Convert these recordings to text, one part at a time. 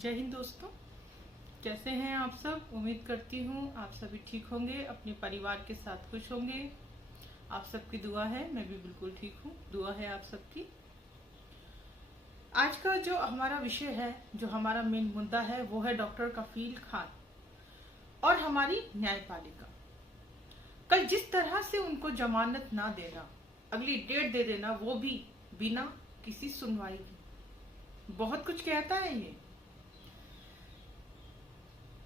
जय हिंद दोस्तों, कैसे हैं आप सब। उम्मीद करती हूँ आप सभी ठीक होंगे, अपने परिवार के साथ खुश होंगे। आप सबकी दुआ है, मैं भी बिल्कुल ठीक हूँ। दुआ है आप सबकी। आज का जो हमारा विषय है, जो हमारा मेन मुद्दा है, वो है डॉक्टर कफील खान और हमारी न्यायपालिका। कल जिस तरह से उनको जमानत ना देना, अगली डेट दे देना, वो भी बिना किसी सुनवाई के, बहुत कुछ कहता है ये।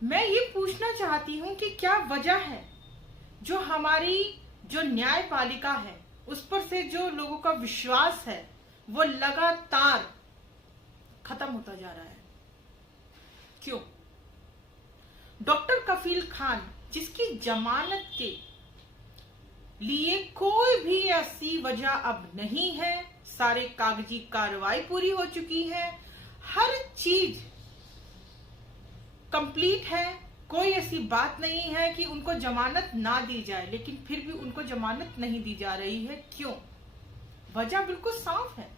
मैं ये पूछना चाहती हूँ कि क्या वजह है जो हमारी जो न्यायपालिका है उस पर से जो लोगों का विश्वास है वो लगातार खत्म होता जा रहा है। क्यों? डॉक्टर कफील खान, जिसकी जमानत के लिए कोई भी ऐसी वजह अब नहीं है, सारे कागजी कार्रवाई पूरी हो चुकी है, हर चीज कंप्लीट है, कोई ऐसी बात नहीं है कि उनको जमानत ना दी जाए, लेकिन फिर भी उनको जमानत नहीं दी जा रही है। क्यों? वजह बिल्कुल साफ है।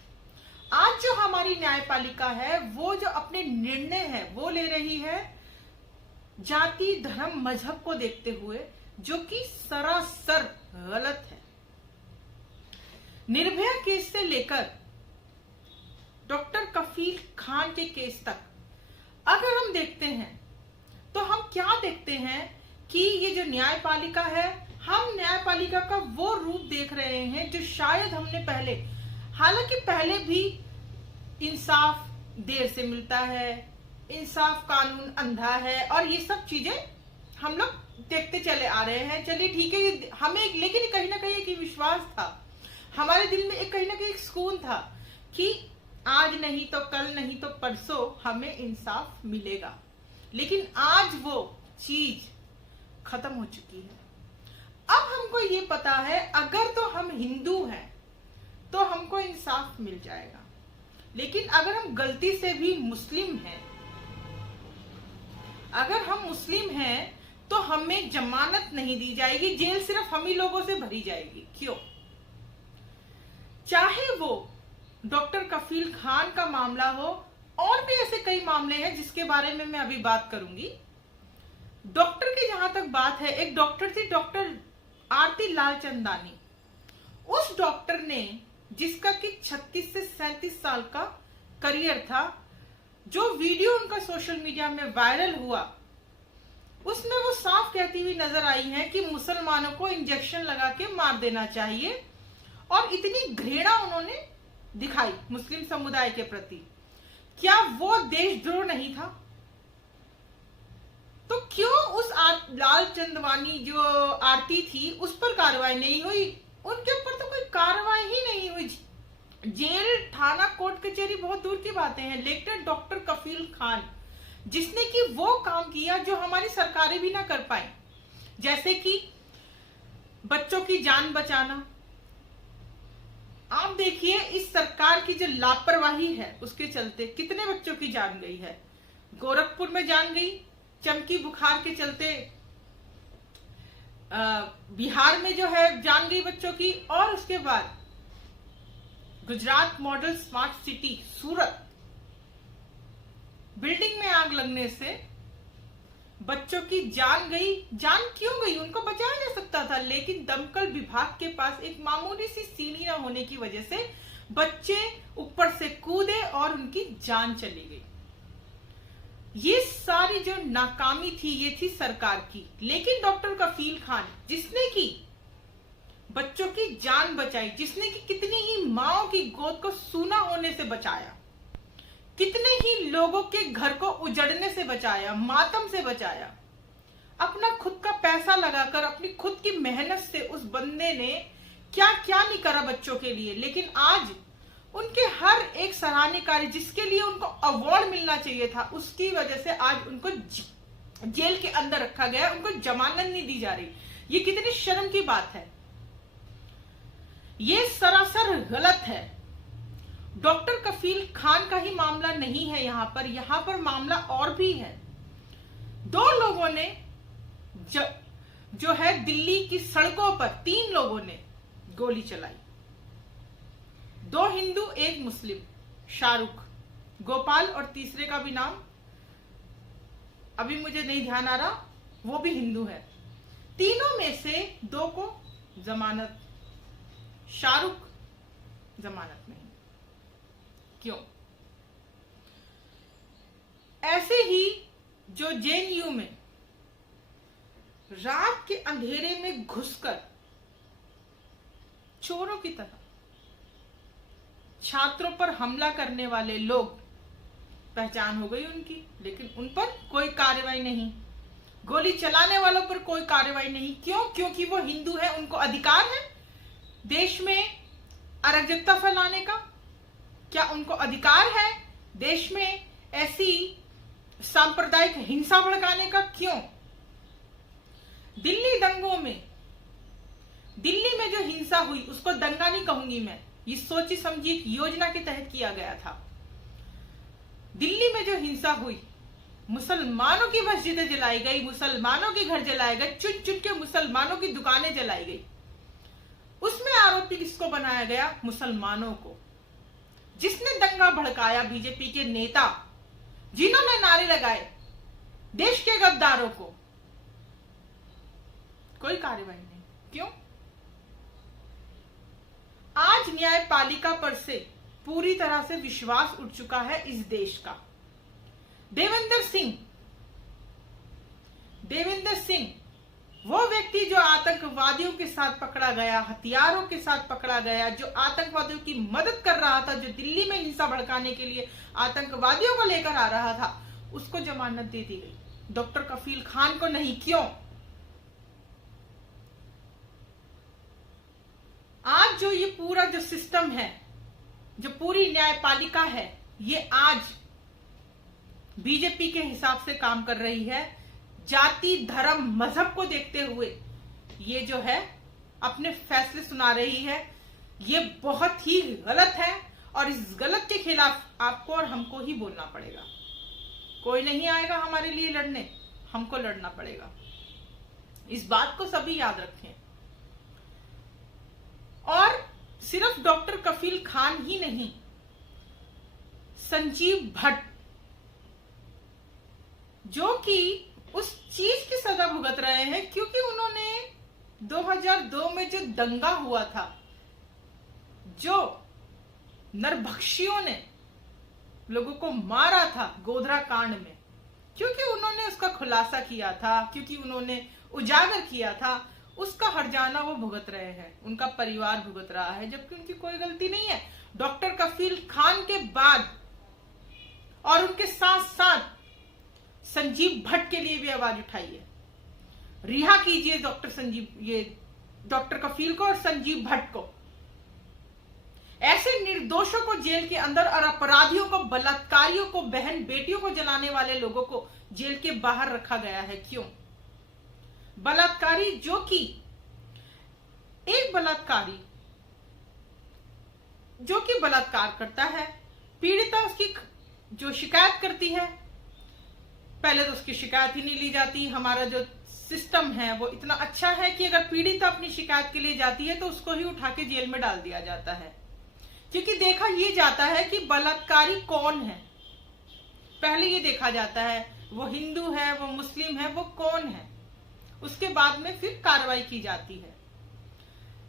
आज जो हमारी न्यायपालिका है वो जो अपने निर्णय है वो ले रही है जाति, धर्म, मजहब को देखते हुए, जो कि सरासर गलत है। निर्भया केस से लेकर डॉक्टर कफील खान के केस तक अगर हम देखते हैं तो हम क्या देखते हैं कि ये जो न्यायपालिका है, हम न्यायपालिका का वो रूप देख रहे हैं जो शायद हमने पहले, हालांकि पहले भी इंसाफ देर से मिलता है, इंसाफ कानून अंधा है और ये सब चीजें हम लोग देखते चले आ रहे हैं। चलिए ठीक है, हमें लेकिन कहीं ना कहीं एक विश्वास था हमारे दिल में, एक कहीं ना कहीं एक सुकून था कि आज नहीं तो कल, नहीं तो परसों हमें इंसाफ मिलेगा। लेकिन आज वो चीज खत्म हो चुकी है। अब हमको ये पता है अगर तो हम हिंदू हैं तो हमको इंसाफ मिल जाएगा, लेकिन अगर हम गलती से भी मुस्लिम हैं, अगर हम मुस्लिम हैं तो हमें जमानत नहीं दी जाएगी, जेल सिर्फ हम ही लोगों से भरी जाएगी। क्यों? चाहे वो डॉक्टर कफील खान का मामला हो, और भी ऐसे कई मामले हैं जिसके बारे में मैं अभी बात करूंगी। डॉक्टर की जहां तक बात है, एक डॉक्टर थी, डॉक्टर आरती लालचंदानी। उस डॉक्टर ने, जिसका कि 36 से 37 साल का करियर था, जो वीडियो उनका सोशल मीडिया में वायरल हुआ, उसमें वो साफ कहती हुई नजर आई है कि मुसलमानों को इंजेक्शन लगा के मार देना चाहिए, और इतनी घृणा उन्होंने दिखाई मुस्लिम समुदाय के प्रति। क्या वो देशद्रोह नहीं था? तो क्यों उस लालचंदवानी जो आरती थी उस पर कार्रवाई नहीं हुई? उनके ऊपर तो कोई कार्रवाई ही नहीं हुई। जेल, थाना, कोर्ट कचहरी बहुत दूर की बातें हैं, लेकिन डॉक्टर कफील खान, जिसने कि वो काम किया जो हमारी सरकारें भी ना कर पाई, जैसे कि बच्चों की जान बचाना। आप देखिए इस सरकार की जो लापरवाही है उसके चलते कितने बच्चों की जान गई है। गोरखपुर में जान गई चमकी बुखार के चलते, बिहार में जो है जान गई बच्चों की, और उसके बाद गुजरात मॉडल स्मार्ट सिटी सूरत, बिल्डिंग में आग लगने से बच्चों की जान गई। जान क्यों गई? उनको बचाया जा सकता था, लेकिन दमकल विभाग के पास एक मामूली सी सीढ़ी न होने की वजह से बच्चे ऊपर से कूदे और उनकी जान चली गई। ये सारी जो नाकामी थी ये थी सरकार की। लेकिन डॉक्टर कफील खान, जिसने की बच्चों की जान बचाई, जिसने की कितनी ही माओ की गोद को सूना होने से बचाया, कितने ही लोगों के घर को उजड़ने से बचाया, मातम से बचाया, अपना खुद का पैसा लगाकर, अपनी खुद की मेहनत से उस बंदे ने क्या क्या नहीं करा बच्चों के लिए। लेकिन आज उनके हर एक सराहनीय कार्य, जिसके लिए उनको अवार्ड मिलना चाहिए था, उसकी वजह से आज उनको जेल के अंदर रखा गया, उनको जमानत नहीं दी जा रही। ये कितनी शर्म की बात है। ये सरासर गलत है। डॉक्टर कफील खान का ही मामला नहीं है यहाँ पर मामला और भी है। दो लोगों ने जो है दिल्ली की सड़कों पर, 3 लोगों ने गोली चलाई, 2 हिंदू 1 मुस्लिम, शाहरुख, गोपाल और तीसरे का भी नाम अभी मुझे नहीं ध्यान आ रहा, वो भी हिंदू है। तीनों में से 2 को जमानत, शाहरुख जमानत नहीं। क्यों? ऐसे ही जो जेएनयू में रात के अंधेरे में घुसकर चोरों की तरह छात्रों पर हमला करने वाले लोग, पहचान हो गई उनकी, लेकिन उन पर कोई कार्रवाई नहीं। गोली चलाने वालों पर कोई कार्रवाई नहीं। क्यों? क्योंकि वो हिंदू है, उनको अधिकार है देश में अराजकता फैलाने का। क्या उनको अधिकार है देश में ऐसी सांप्रदायिक हिंसा भड़काने का? क्यों? दिल्ली दंगों में, दिल्ली में जो हिंसा हुई उसको दंगा नहीं कहूंगी मैं, ये सोची समझी एक योजना के तहत किया गया था। दिल्ली में जो हिंसा हुई, मुसलमानों की मस्जिदें जलाई गई, मुसलमानों के घर जलाए गए, चुन चुन के मुसलमानों की दुकानें जलाई गई। उसमें आरोपी किसको बनाया गया? मुसलमानों को। जिसने दंगा भड़काया, बीजेपी के नेता जिन्होंने नारे लगाए देश के गद्दारों को, कोई कार्रवाई नहीं। क्यों? आज न्यायपालिका पर से पूरी तरह से विश्वास उठ चुका है इस देश का। देवेंद्र सिंह वो व्यक्ति जो आतंकवादियों के साथ पकड़ा गया, हथियारों के साथ पकड़ा गया, जो आतंकवादियों की मदद कर रहा था, जो दिल्ली में हिंसा भड़काने के लिए आतंकवादियों को लेकर आ रहा था, उसको जमानत दे दी गई, डॉक्टर कफील खान को नहीं। क्यों? आज जो ये पूरा जो सिस्टम है, जो पूरी न्यायपालिका है, ये आज बीजेपी के हिसाब से काम कर रही है। जाति, धर्म, मजहब को देखते हुए ये जो है अपने फैसले सुना रही है। ये बहुत ही गलत है और इस गलत के खिलाफ आपको और हमको ही बोलना पड़ेगा। कोई नहीं आएगा हमारे लिए लड़ने, हमको लड़ना पड़ेगा। इस बात को सभी याद रखें। और सिर्फ डॉक्टर कफील खान ही नहीं, संजीव भट्ट जो कि उस चीज की सजा भुगत रहे हैं क्योंकि उन्होंने 2002 में जो दंगा हुआ था, जो नरभक्षियों ने लोगों को मारा था गोधरा कांड में, क्योंकि उन्होंने उसका खुलासा किया था, क्योंकि उन्होंने उजागर किया था, उसका हर्जाना वो भुगत रहे हैं, उनका परिवार भुगत रहा है, जबकि उनकी कोई गलती नहीं है। डॉक्टर कफील खान के बाद और उनके साथ साथ संजीव भट्ट के लिए भी आवाज उठाइए, रिहा कीजिए डॉक्टर कफील को और संजीव भट्ट को। ऐसे निर्दोषों को जेल के अंदर और अपराधियों को, बलात्कारियों को, बहन बेटियों को जलाने वाले लोगों को जेल के बाहर रखा गया है। क्यों? बलात्कारी जो कि एक बलात्कारी जो कि बलात्कार करता है, पीड़िता उसकी जो शिकायत करती है, पहले तो उसकी शिकायत ही नहीं ली जाती। हमारा जो सिस्टम है वो इतना अच्छा है कि अगर पीड़िता अपनी शिकायत के लिए जाती है तो उसको ही उठा के जेल में डाल दिया जाता है, क्योंकि देखा ये जाता है कि बलात्कारी कौन है। पहले ये देखा जाता है वो हिंदू है, वो मुस्लिम है, वो कौन है, उसके बाद में फिर कार्रवाई की जाती है।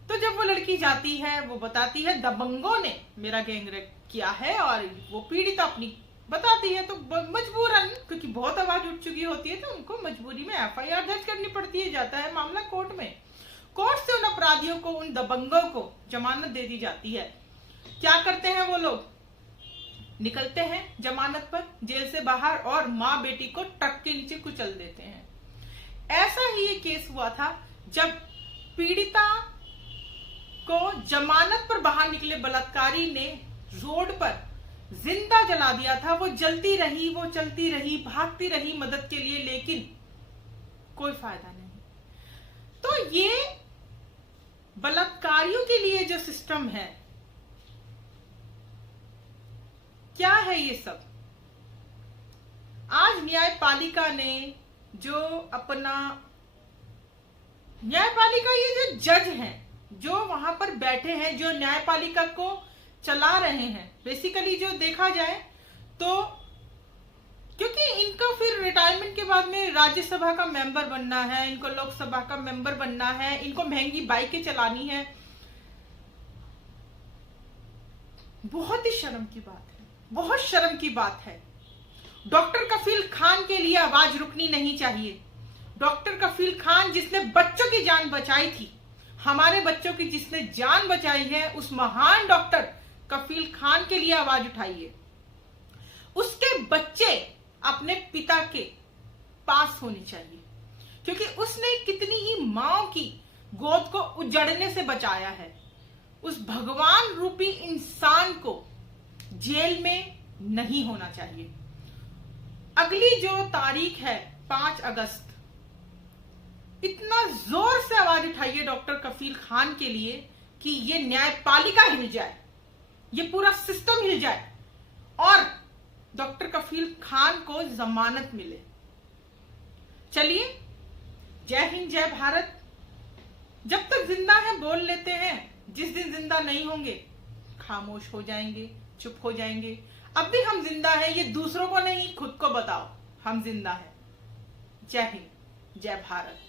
तो जब वो लड़की जाती है, वो बताती है दबंगों ने मेरा गैंगरेप किया है, और वो पीड़िता अपनी बताती है, तो मजबूरन, क्योंकि बहुत आवाज उठ चुकी होती है, तो उनको मजबूरी में एफआईआर दर्ज करनी पड़ती है। जाता है मामला कोर्ट में, कोर्ट से उन अपराधियों को, उन दबंगों को जमानत दे दी जाती है। क्या करते हैं वो लोग? निकलते हैं जमानत पर जेल से बाहर और माँ बेटी को ट्रक के नीचे कुचल देते हैं। ऐसा ही ये केस हुआ था जब पीड़िता को जमानत पर बाहर निकले बलात्कारी ने रोड पर जिंदा जला दिया था। वो जलती रही, वो चलती रही, भागती रही मदद के लिए, लेकिन कोई फायदा नहीं। तो ये बलात्कारियों के लिए जो सिस्टम है, क्या है ये सब? आज न्यायपालिका ने जो अपना, न्यायपालिका ये जो जज हैं, जो वहां पर बैठे हैं, जो न्यायपालिका को चला रहे हैं, बेसिकली जो देखा जाए तो क्योंकि इनका फिर रिटायरमेंट के बाद में राज्यसभा का मेंबर बनना है, इनको लोकसभा का मेंबर बनना है, इनको महंगी बाइकें चलानी है। बहुत ही शर्म की बात है, बहुत शर्म की बात है। डॉक्टर कफील खान के लिए आवाज रुकनी नहीं चाहिए। डॉक्टर कफील खान जिसने बच्चों की जान बचाई थी, हमारे बच्चों की जिसने जान बचाई है, उस महान डॉक्टर कफील खान के लिए आवाज उठाइए। उसके बच्चे अपने पिता के पास होने चाहिए, क्योंकि उसने कितनी ही मां की गोद को उजड़ने से बचाया है। उस भगवान रूपी इंसान को जेल में नहीं होना चाहिए। अगली जो तारीख है 5 अगस्त, इतना जोर से आवाज उठाइए डॉक्टर कफील खान के लिए कि ये न्यायपालिका हिल जाए, ये पूरा सिस्टम हिल जाए और डॉक्टर कफील खान को जमानत मिले। चलिए, जय हिंद, जय भारत। जब तक जिंदा है बोल लेते हैं, जिस दिन जिंदा नहीं होंगे खामोश हो जाएंगे, चुप हो जाएंगे। अब भी हम जिंदा है, ये दूसरों को नहीं खुद को बताओ हम जिंदा है। जय हिंद, जय भारत।